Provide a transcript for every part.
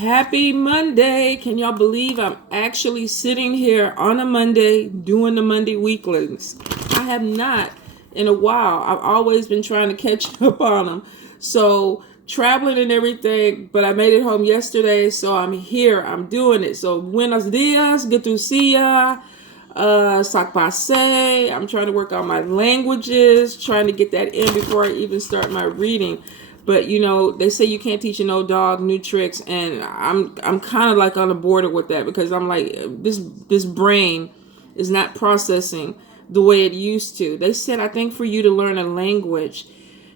Happy Monday. Can y'all believe I'm actually sitting here on a Monday doing the Monday weeklies? I have not in a while. I've always been trying to catch up on them. So traveling and everything, but I made it home yesterday, so I'm here. I'm doing it. So buenos dias, good to see ya. Sac passe. I'm trying to work on my languages, trying to get that in before I even start my reading. But you know, they say you can't teach an old dog new tricks, and I'm kind of like on the border with that, because I'm like, this brain is not processing the way it used to. They said, I think for you to learn a language,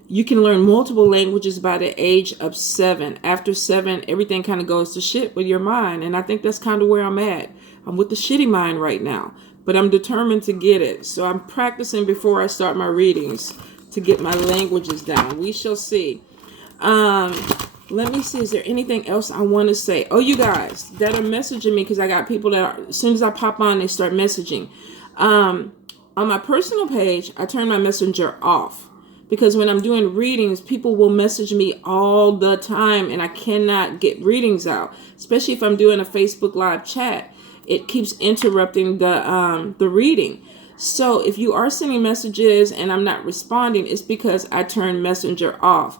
you can learn multiple languages by the age of 7. After 7, everything kind of goes to shit with your mind, and I think that's kind of where I'm at. I'm with the shitty mind right now, but I'm determined to get it. So I'm practicing before I start my readings to get my languages down. We shall see. Let me see. Is there anything else I want to say? Oh, you guys that are messaging me, because I got people that are, as soon as I pop on, they start messaging. On my personal page, I turn my messenger off, because when I'm doing readings, people will message me all the time, and I cannot get readings out, especially if I'm doing a Facebook live chat. It keeps interrupting the reading. So if you are sending messages and I'm not responding, it's because I turned messenger off.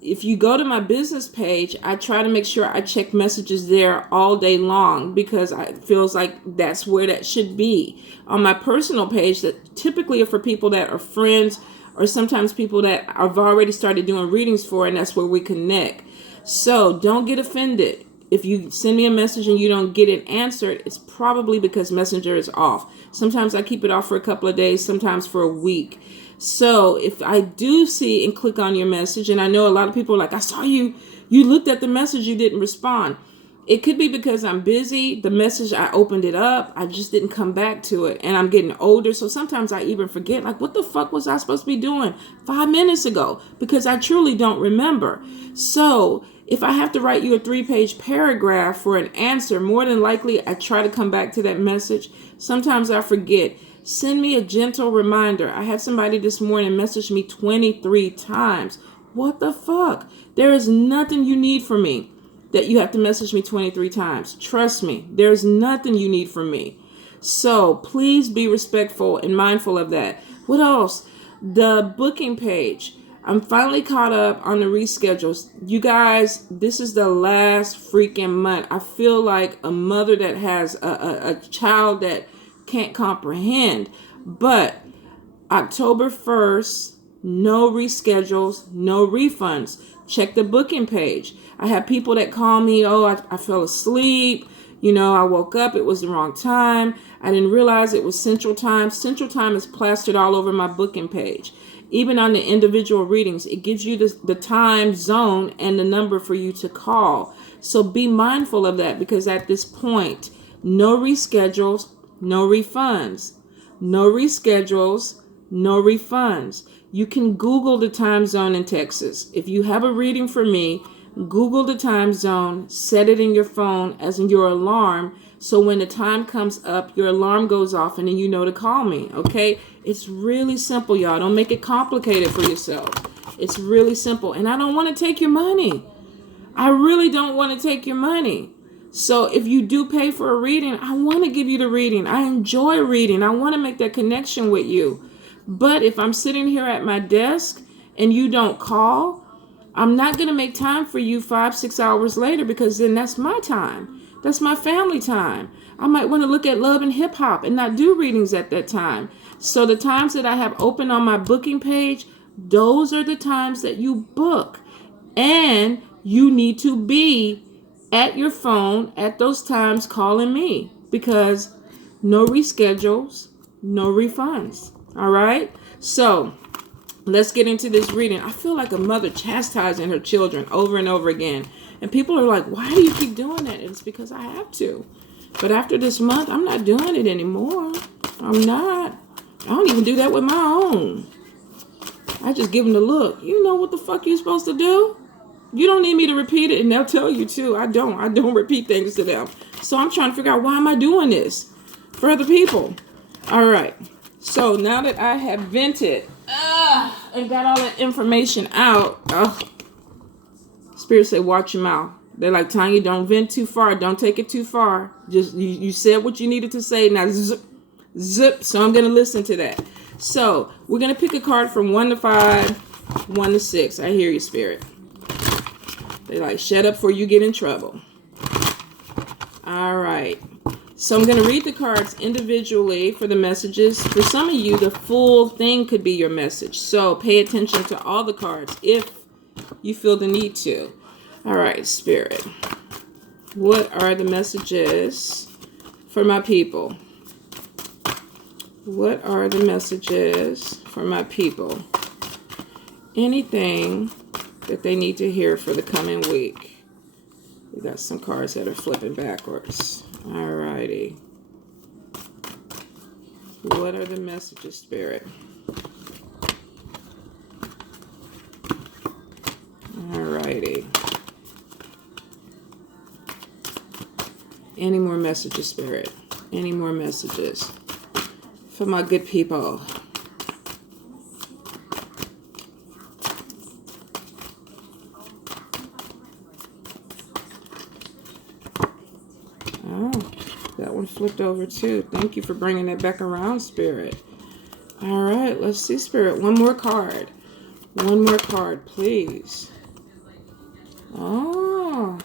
If you go to my business page, I try to make sure I check messages there all day long, because it feels like that's where that should be. On my personal page, that typically are for people that are friends, or sometimes people that I've already started doing readings for, and that's where we connect. So don't get offended. If you send me a message and you don't get it answered, it's probably because Messenger is off. Sometimes I keep it off for a couple of days, sometimes for a week. So if I do see and click on your message, and I know a lot of people are like, I saw you looked at the message, you didn't respond. It could be because I'm busy. The message, I opened it up, I just didn't come back to it. And I'm getting older, so sometimes I even forget, like, what the fuck was I supposed to be doing 5 minutes ago? Because I truly don't remember. So if I have to write you a 3-page paragraph for an answer, more than likely I try to come back to that message. Sometimes I forget. Send me a gentle reminder. I had somebody this morning message me 23 times. What the fuck? There is nothing you need from me that you have to message me 23 times. Trust me, there's nothing you need from me. So please be respectful and mindful of that. What else? The booking page. I'm finally caught up on the reschedules. You guys, this is the last freaking month. I feel like a mother that has a child that can't comprehend. But October 1st, no reschedules, no refunds. Check the booking page. I have people that call me, I fell asleep. I woke up, it was the wrong time. I didn't realize it was Central Time. Central Time is plastered all over my booking page. Even on the individual readings, it gives you the time zone and the number for you to call. So be mindful of that, because at this point, no reschedules, no refunds. No reschedules, no refunds. You can Google the time zone in Texas. If you have a reading for me, Google the time zone, set it in your phone as in your alarm, so when the time comes up, your alarm goes off and then you know to call me, okay? It's really simple, y'all. Don't make it complicated for yourself. It's really simple. And I don't want to take your money. I really don't want to take your money. So if you do pay for a reading, I want to give you the reading. I enjoy reading. I want to make that connection with you. But if I'm sitting here at my desk and you don't call, I'm not going to make time for you 5-6 hours later, because then that's my time. That's my family time. I might want to look at love and hip hop and not do readings at that time. So the times that I have open on my booking page, those are the times that you book. And you need to be at your phone at those times calling me, because no reschedules, no refunds. All right. So let's get into this reading. I feel like a mother chastising her children over and over again. And people are like, why do you keep doing that? And it's because I have to. But after this month, I'm not doing it anymore. I'm not. I don't even do that with my own. I just give them the look. You know what the fuck you're supposed to do? You don't need me to repeat it, and they'll tell you too. I don't repeat things to them. So I'm trying to figure out, why am I doing this for other people? All right. So now that I have vented and got all that information out, Spirit say, watch your mouth. They're like, Tanya, don't vent too far. Don't take it too far. Just you said what you needed to say. Now zip, zip. So I'm going to listen to that. So we're going to pick a card from 1 to 5, 1 to 6. I hear you, Spirit. They like, shut up before you get in trouble. All right. So I'm going to read the cards individually for the messages. For some of you, the full thing could be your message. So pay attention to all the cards if you feel the need to. All right, Spirit. What are the messages for my people? What are the messages for my people? Anything that they need to hear for the coming week. We got some cards that are flipping backwards. All righty. What are the messages, Spirit? All righty. Any more messages, Spirit? Any more messages for my good people? Oh, that one flipped over too. Thank you for bringing that back around, Spirit. All right, let's see, Spirit. One more card. One more card, please. Oh,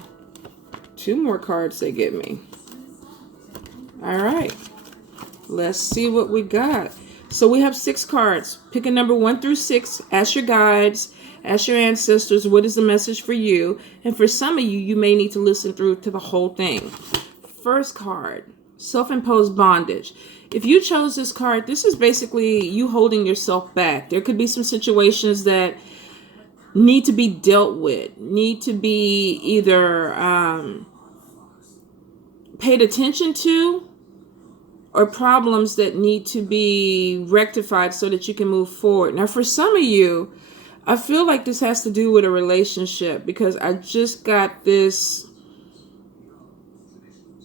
2 more cards they give me. All right. Let's see what we got. So we have 6 cards. Pick a number 1 through 6. Ask your guides. Ask your ancestors, what is the message for you? And for some of you, you may need to listen through to the whole thing. First card, self-imposed bondage. If you chose this card, this is basically you holding yourself back. There could be some situations that need to be dealt with, need to be either paid attention to, or problems that need to be rectified so that you can move forward. Now, for some of you, I feel like this has to do with a relationship, because I just got this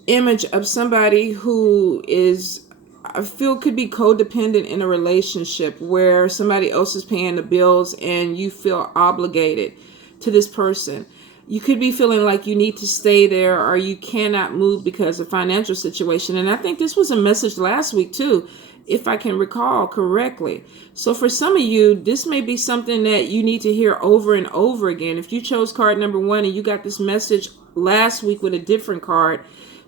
image of somebody who is, I feel, could be codependent in a relationship where somebody else is paying the bills and you feel obligated to this person. You could be feeling like you need to stay there, or you cannot move because of financial situation. And I think this was a message last week too, if I can recall correctly. So for some of you, this may be something that you need to hear over and over again. If you chose card number 1 and you got this message last week with a different card,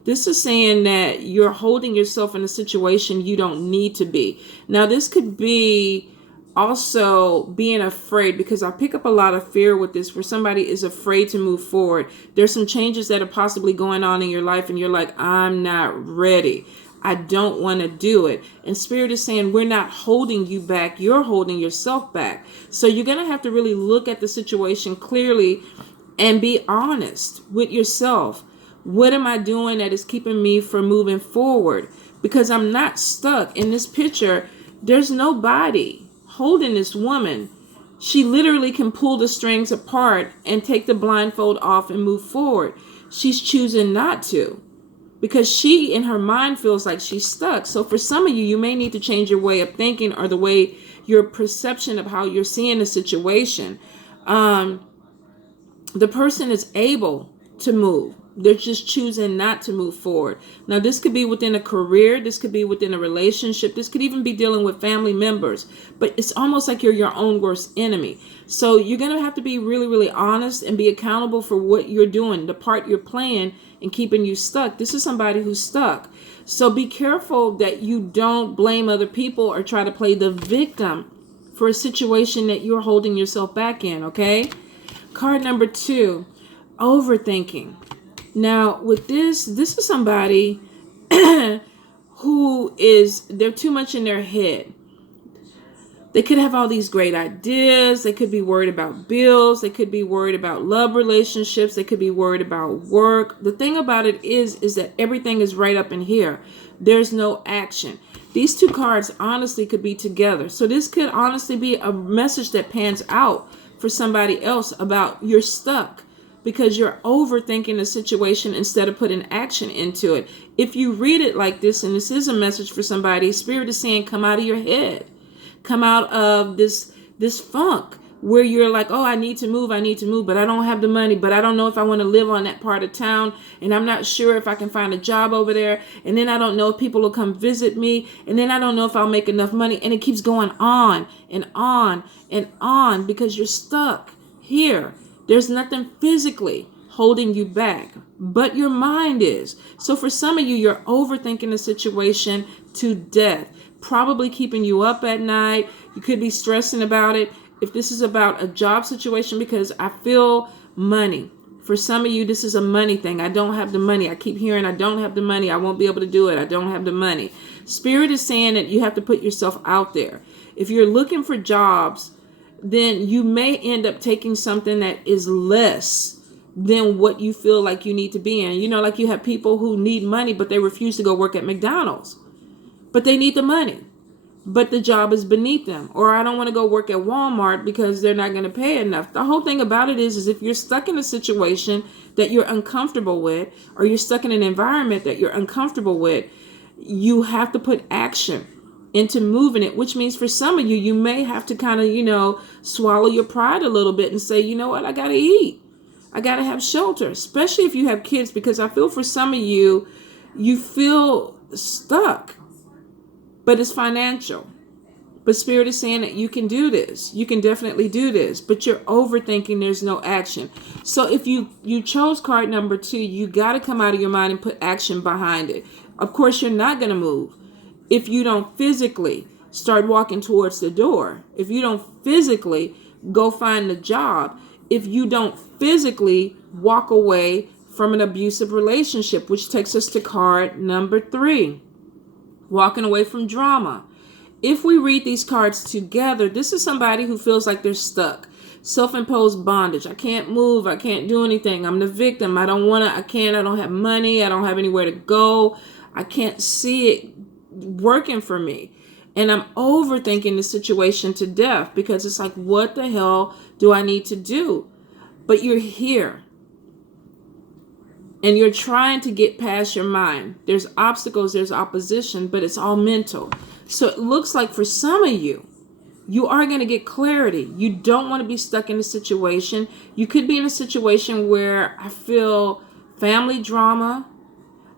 this is saying that you're holding yourself in a situation you don't need to be. Now, this could be also being afraid, because I pick up a lot of fear with this, where somebody is afraid to move forward. There's some changes that are possibly going on in your life and you're like, I'm not ready. I don't want to do it. And Spirit is saying, we're not holding you back. You're holding yourself back. So you're going to have to really look at the situation clearly and be honest with yourself. What am I doing that is keeping me from moving forward? Because I'm not stuck. In this picture, there's nobody holding this woman. She literally can pull the strings apart and take the blindfold off and move forward. She's choosing not to, because she in her mind feels like she's stuck. So for some of you, you may need to change your way of thinking, or the way your perception of how you're seeing the situation. The person is able to move. They're just choosing not to move forward. Now, this could be within a career. This could be within a relationship. This could even be dealing with family members. But it's almost like you're your own worst enemy. So you're going to have to be really, really honest and be accountable for what you're doing, the part you're playing in keeping you stuck. This is somebody who's stuck. So be careful that you don't blame other people or try to play the victim for a situation that you're holding yourself back in, okay? Card number 2, overthinking. Now, with this is somebody who is, they're too much in their head. They could have all these great ideas. They could be worried about bills. They could be worried about love relationships. They could be worried about work. The thing about it is that everything is right up in here. There's no action. These 2 cards honestly could be together. So this could honestly be a message that pans out for somebody else about you're stuck, because you're overthinking the situation instead of putting action into it. If you read it like this, and this is a message for somebody, Spirit is saying, come out of your head. Come out of this funk. where you're like, oh, I need to move, but I don't have the money, but I don't know if I want to live on that part of town, and I'm not sure if I can find a job over there, and then I don't know if people will come visit me, and then I don't know if I'll make enough money, and it keeps going on and on and on because you're stuck here. There's nothing physically holding you back, but your mind is. So for some of you, you're overthinking the situation to death, probably keeping you up at night. You could be stressing about it. If this is about a job situation, because I feel money. For some of you, this is a money thing. I don't have the money. I keep hearing I don't have the money. I won't be able to do it. I don't have the money. Spirit is saying that you have to put yourself out there. If you're looking for jobs, then you may end up taking something that is less than what you feel like you need to be in. You know, like you have people who need money, but they refuse to go work at McDonald's. But they need the money. But the job is beneath them. Or I don't want to go work at Walmart because they're not going to pay enough. The whole thing about it is if you're stuck in a situation that you're uncomfortable with, or you're stuck in an environment that you're uncomfortable with, you have to put action into moving it, which means for some of you, you may have to kind of, swallow your pride a little bit and say, you know what, I got to eat. I got to have shelter, especially if you have kids, because I feel for some of you, you feel stuck. But it's financial. But Spirit is saying that you can do this. You can definitely do this. But you're overthinking. There's no action. So if you chose card number 2, you got to come out of your mind and put action behind it. Of course, you're not going to move if you don't physically start walking towards the door. If you don't physically go find the job. If you don't physically walk away from an abusive relationship, which takes us to card number 3. Walking away from drama. If we read these cards together, this is somebody who feels like they're stuck. Self-imposed bondage. I can't move. I can't do anything. I'm the victim. I don't have money. I don't have anywhere to go. I can't see it working for me. And I'm overthinking the situation to death because it's like, what the hell do I need to do? But you're here. And you're trying to get past your mind. There's obstacles, there's opposition, but it's all mental. So it looks like for some of you, you are going to get clarity. You don't want to be stuck in a situation. You could be in a situation where I feel family drama.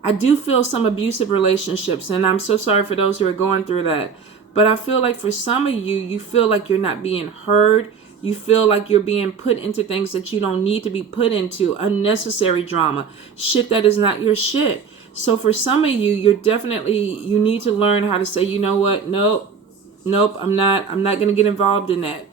I do feel some abusive relationships, and I'm so sorry for those who are going through that. But I feel like for some of you, you feel like you're not being heard. You feel like you're being put into things that you don't need to be put into. Unnecessary drama. Shit that is not your shit. So for some of you, you need to learn how to say, you know what? Nope, I'm not going to get involved in that.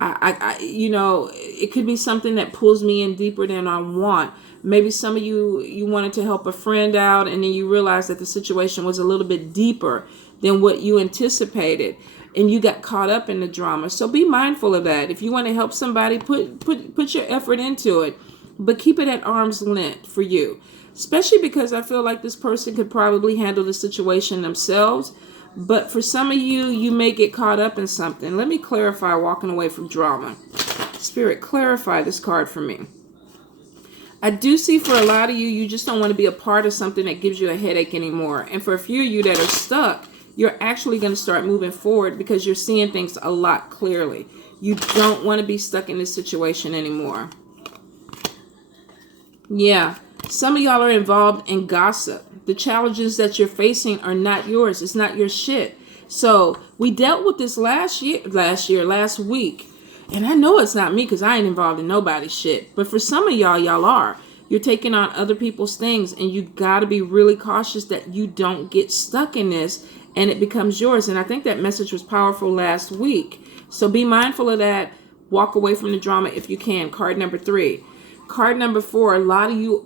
It could be something that pulls me in deeper than I want. Maybe some of you wanted to help a friend out, and then you realized that the situation was a little bit deeper than what you anticipated. And you got caught up in the drama. So be mindful of that. If you want to help somebody, put your effort into it. But keep it at arm's length for you. Especially because I feel like this person could probably handle the situation themselves. But for some of you, you may get caught up in something. Let me clarify walking away from drama. Spirit, clarify this card for me. I do see for a lot of you, you just don't want to be a part of something that gives you a headache anymore. And for a few of you that are stuck, you're actually going to start moving forward because you're seeing things a lot clearly. You don't want to be stuck in this situation anymore. Yeah, some of y'all are involved in gossip. The challenges that you're facing are not yours. It's not your shit. So we dealt with this last week. And I know it's not me because I ain't involved in nobody's shit. But for some of y'all are. You're taking on other people's things, and you got to be really cautious that you don't get stuck in this and it becomes yours. And I think that message was powerful last week. So be mindful of that. Walk away from the drama if you can. Card number 3. Card number 4, a lot of you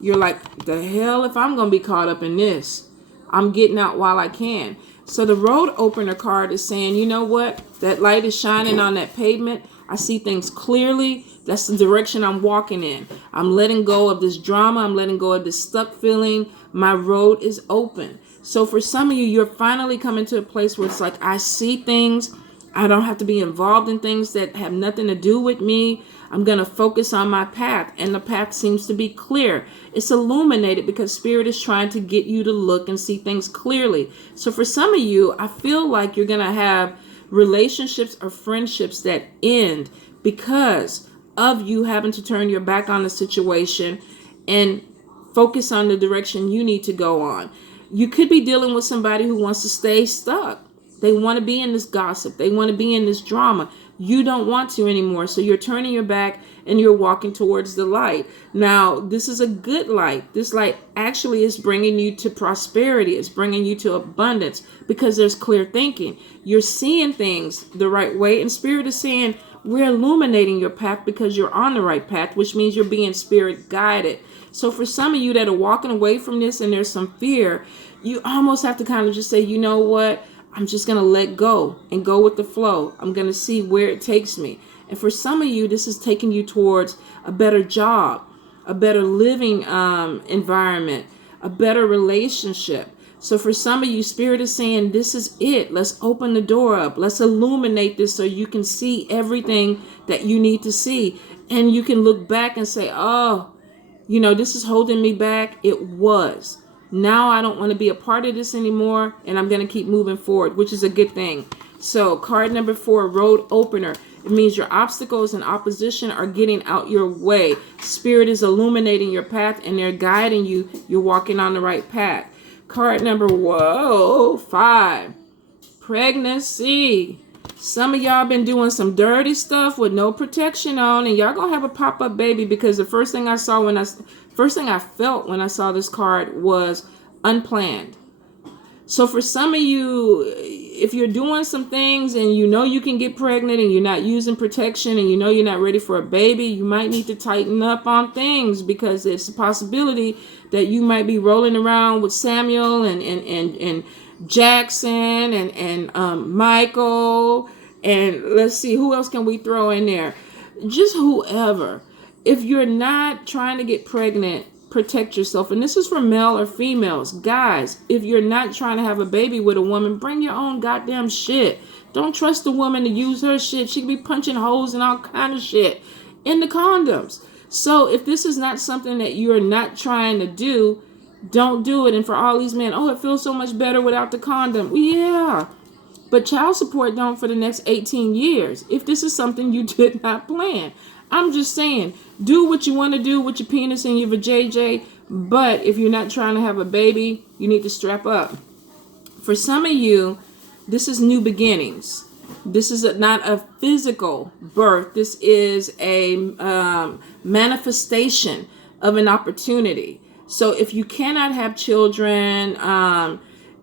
you're like, the hell if I'm going to be caught up in this. I'm getting out while I can. So the road opener card is saying, you know what? That light is shining on that pavement. I see things clearly. That's the direction I'm walking in. I'm letting go of this drama. I'm letting go of this stuck feeling. My road is open. So for some of you, you're finally coming to a place where it's like, I see things. I don't have to be involved in things that have nothing to do with me. I'm going to focus on my path. And the path seems to be clear. It's illuminated because Spirit is trying to get you to look and see things clearly. So for some of you, I feel like you're going to have relationships or friendships that end because of you having to turn your back on the situation and focus on the direction you need to go on. You could be dealing with somebody who wants to stay stuck. They want to be in this gossip. They want to be in this drama. You don't want to anymore. So you're turning your back and you're walking towards the light. Now, this is a good light. This light actually is bringing you to prosperity. It's bringing you to abundance because there's clear thinking. You're seeing things the right way. And Spirit is saying, we're illuminating your path because you're on the right path, which means you're being Spirit guided. So for some of you that are walking away from this and there's some fear, you almost have to kind of just say, you know what? I'm just going to let go and go with the flow. I'm going to see where it takes me. And for some of you, this is taking you towards a better job, a better living environment, a better relationship. So for some of you, Spirit is saying, this is it. Let's open the door up. Let's illuminate this so you can see everything that you need to see. And you can look back and say, oh, you know, this is holding me back. It was. Now I don't want to be a part of this anymore, and I'm going to keep moving forward, which is a good thing. So card number 4, road opener. It means your obstacles and opposition are getting out your way. Spirit is illuminating your path, and they're guiding you. You're walking on the right path. Card number 5, pregnancy. Some of y'all been doing some dirty stuff with no protection on, and y'all gonna have a pop-up baby because the first thing I felt when I saw this card was unplanned. So for some of you, if you're doing some things and you know you can get pregnant and you're not using protection and you know you're not ready for a baby, you might need to tighten up on things because it's a possibility that you might be rolling around with Samuel and Jackson and Michael, and let's see, who else can we throw in there? Just whoever. If you're not trying to get pregnant, protect yourself. And this is for male or females. Guys, if you're not trying to have a baby with a woman, bring your own goddamn shit. Don't trust the woman to use her shit. She could be punching holes and all kind of shit in the condoms. So if this is not something that you're not trying to do, don't do it. And for all these men, oh, it feels so much better without the condom. Yeah, but child support don't for the next 18 years if this is something you did not plan. I'm just saying, do what you want to do with your penis and your vajayjay, but if you're not trying to have a baby, you need to strap up. For some of you, this is new beginnings. This is not a physical birth. This is a manifestation of an opportunity. So if you cannot have children,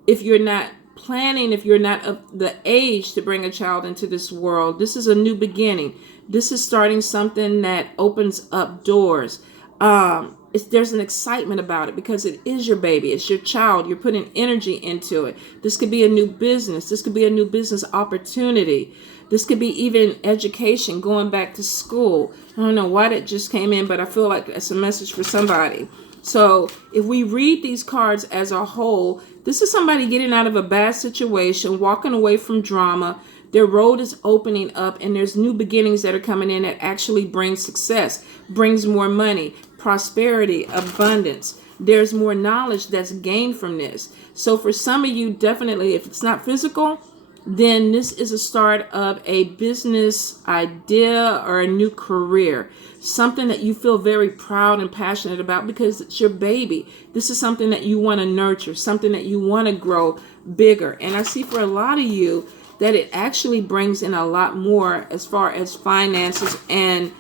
if you're not planning, if you're not of the age to bring a child into this world, this is a new beginning. This is starting something that opens up doors. There's an excitement about it because it is your baby. It's your child. You're putting energy into it. This could be a new business. This could be a new business opportunity. This could be even education, going back to school. I don't know why that just came in, but I feel like it's a message for somebody. So if we read these cards as a whole, this is somebody getting out of a bad situation, walking away from drama. Their road is opening up and there's new beginnings that are coming in that actually bring success, brings more money, prosperity, abundance. There's more knowledge that's gained from this. So for some of you, definitely, if it's not physical, then this is a start of a business idea or a new career. Something that you feel very proud and passionate about because it's your baby. This is something that you want to nurture, something that you want to grow bigger. And I see for a lot of you that it actually brings in a lot more as far as finances and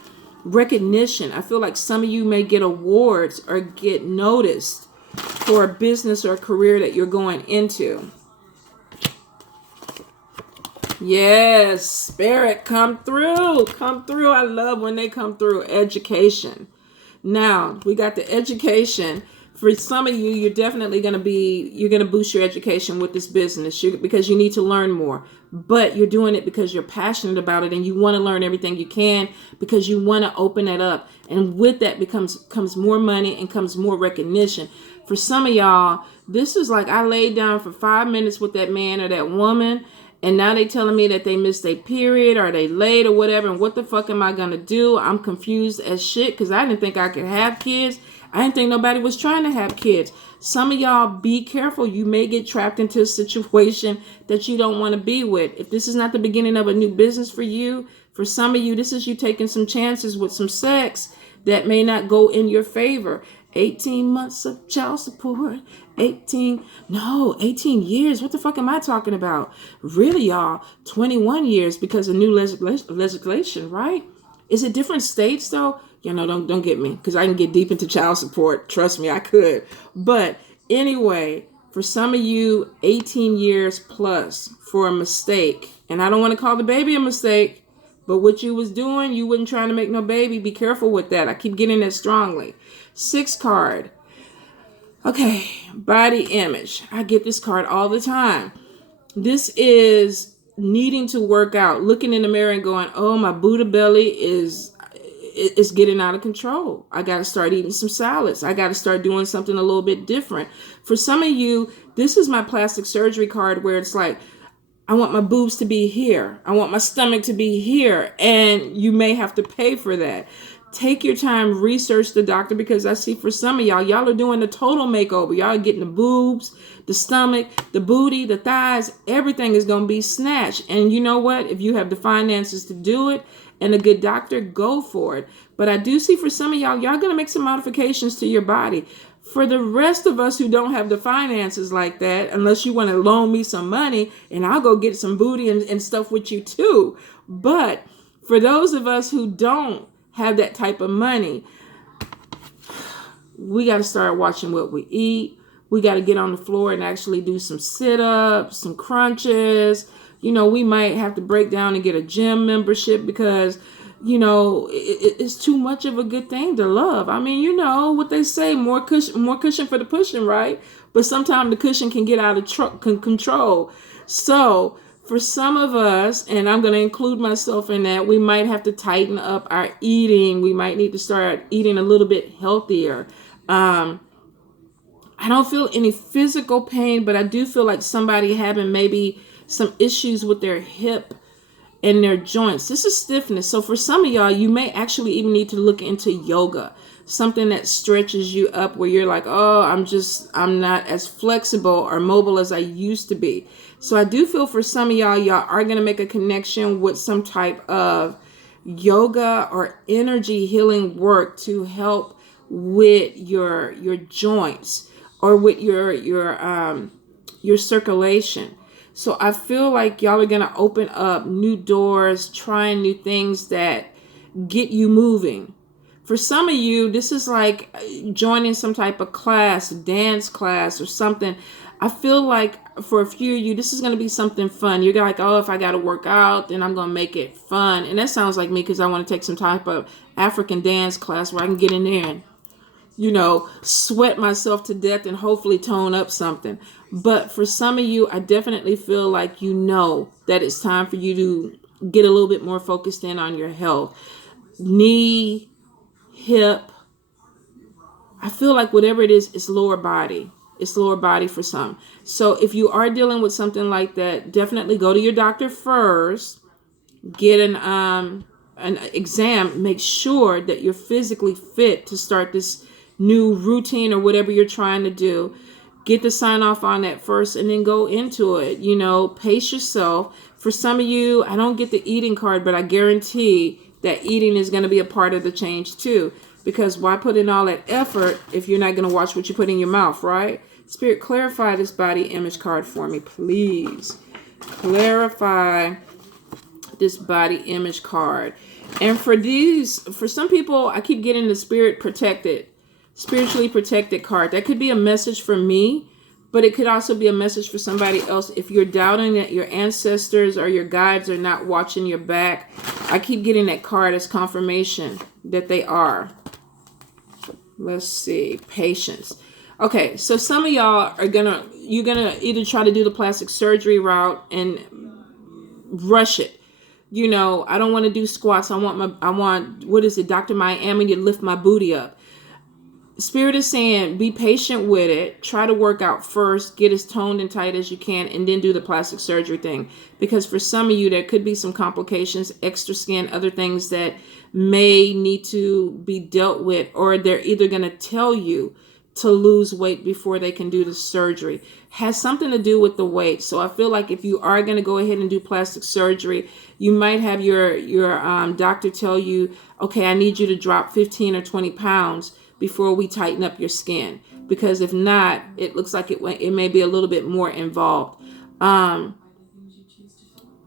recognition. I feel like some of you may get awards or get noticed for a business or a career that you're going into. Yes, Spirit, come through. Come through. I love when they come through. Education. Now, we got the education. For some of you, you're definitely going to boost your education with this business because you need to learn more. But you're doing it because you're passionate about it and you want to learn everything you can because you want to open it up. And with that comes more money and comes more recognition. For some of y'all, this is like I laid down for 5 minutes with that man or that woman, and now they telling me that they missed a period or they late or whatever. And what the fuck am I going to do? I'm confused as shit because I didn't think I could have kids. I didn't think nobody was trying to have kids. Some of y'all, be careful. You may get trapped into a situation that you don't want to be with. If this is not the beginning of a new business for you, for some of you, this is you taking some chances with some sex that may not go in your favor. 18 months of child support. 18 years. What the fuck am I talking about? Really, y'all, 21 years because of new legislation, right? Is it different states though? Don't get me, because I can get deep into child support. Trust me, I could. But anyway, for some of you, 18 years plus for a mistake. And I don't want to call the baby a mistake, but what you was doing, you wasn't trying to make no baby. Be careful with that. I keep getting that strongly. 6 card. Okay, body image. I get this card all the time. This is needing to work out, looking in the mirror and going, oh, my Buddha belly is getting out of control. I got to start eating some salads. I got to start doing something a little bit different. For some of you, this is my plastic surgery card where it's like, I want my boobs to be here. I want my stomach to be here. And you may have to pay for that. Take your time, research the doctor, because I see for some of y'all are doing the total makeover. Y'all are getting the boobs, the stomach, the booty, the thighs. Everything is going to be snatched. And you know what? If you have the finances to do it and a good doctor, go for it. But I do see for some of y'all going to make some modifications to your body. For the rest of us who don't have the finances like that, unless you want to loan me some money and I'll go get some booty and stuff with you too. But for those of us who don't have that type of money, we got to start watching what we eat. We got to get on the floor and actually do some sit-ups, some crunches. We might have to break down and get a gym membership because, it's too much of a good thing to love. I mean, what they say, more cushion for the pushing, right? But sometimes the cushion can get out of control. So for some of us, and I'm going to include myself in that, we might have to tighten up our eating. We might need to start eating a little bit healthier. I don't feel any physical pain, but I do feel like somebody having maybe some issues with their hip and their joints. This is stiffness. So for some of y'all, you may actually even need to look into yoga, something that stretches you up where you're like, oh, I'm not as flexible or mobile as I used to be. So I do feel for some of y'all are going to make a connection with some type of yoga or energy healing work to help with your joints or with your circulation. So I feel like y'all are going to open up new doors, trying new things that get you moving. For some of you, this is like joining some type of class, dance class or something. I feel like for a few of you, this is going to be something fun. You're like, oh, if I got to work out, then I'm going to make it fun. And that sounds like me because I want to take some type of African dance class where I can get in there and, sweat myself to death and hopefully tone up something. But for some of you, I definitely feel like that it's time for you to get a little bit more focused in on your health. Knee, hip. I feel like whatever it is, it's lower body. It's lower body for some. So if you are dealing with something like that, definitely go to your doctor first. Get an exam. Make sure that you're physically fit to start this new routine or whatever you're trying to do. Get the sign off on that first and then go into it. Pace yourself. For some of you, I don't get the eating card, but I guarantee that eating is going to be a part of the change too. Because why put in all that effort if you're not going to watch what you put in your mouth, right? Spirit, clarify this body image card for me, please. Clarify this body image card. And for some people, I keep getting the spiritually protected card. That could be a message for me, but it could also be a message for somebody else. If you're doubting that your ancestors or your guides are not watching your back, I keep getting that card as confirmation that they are. Let's see. Patience. Okay, so some of y'all you're gonna either try to do the plastic surgery route and rush it. I don't want to do squats. I want what is it, Dr. Miami, to lift my booty up. Spirit is saying, be patient with it. Try to work out first, get as toned and tight as you can, and then do the plastic surgery thing. Because for some of you, there could be some complications, extra skin, other things that may need to be dealt with, or they're either going to tell you to lose weight before they can do the surgery. Has something to do with the weight. So I feel like if you are going to go ahead and do plastic surgery, you might have your doctor tell you, okay, I need you to drop 15 or 20 pounds before we tighten up your skin. Because if not, it looks like it may be a little bit more involved.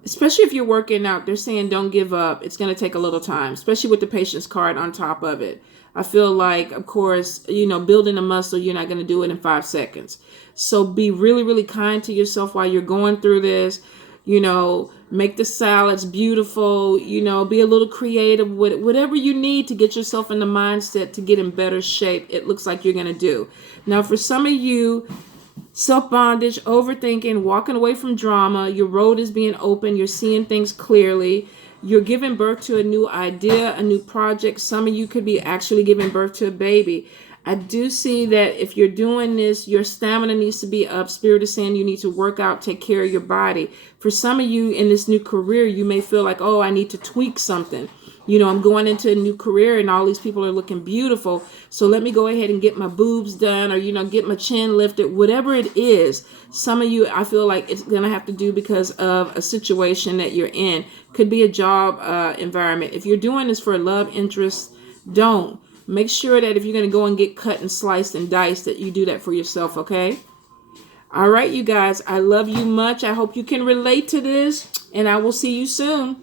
Especially if you're working out, they're saying don't give up. It's going to take a little time, especially with the patient's card on top of it. I feel like, of course, building a muscle, you're not going to do it in 5 seconds. So be really, really kind to yourself while you're going through this. Make the salads beautiful, be a little creative with it. Whatever you need to get yourself in the mindset to get in better shape, it looks like you're going to do. Now, for some of you, self-bondage, overthinking, walking away from drama, your road is being open, you're seeing things clearly, you're giving birth to a new idea, a new project. Some of you could be actually giving birth to a baby. I do see that if you're doing this, your stamina needs to be up. Spirit is saying you need to work out, take care of your body. For some of you in this new career, you may feel like, oh, I need to tweak something. I'm going into a new career and all these people are looking beautiful. So let me go ahead and get my boobs done or, get my chin lifted, whatever it is. Some of you, I feel like it's going to have to do because of a situation that you're in. Could be a job environment. If you're doing this for love interest, don't. Make sure that if you're going to go and get cut and sliced and diced, that you do that for yourself, okay? All right, you guys, I love you much. I hope you can relate to this, and I will see you soon.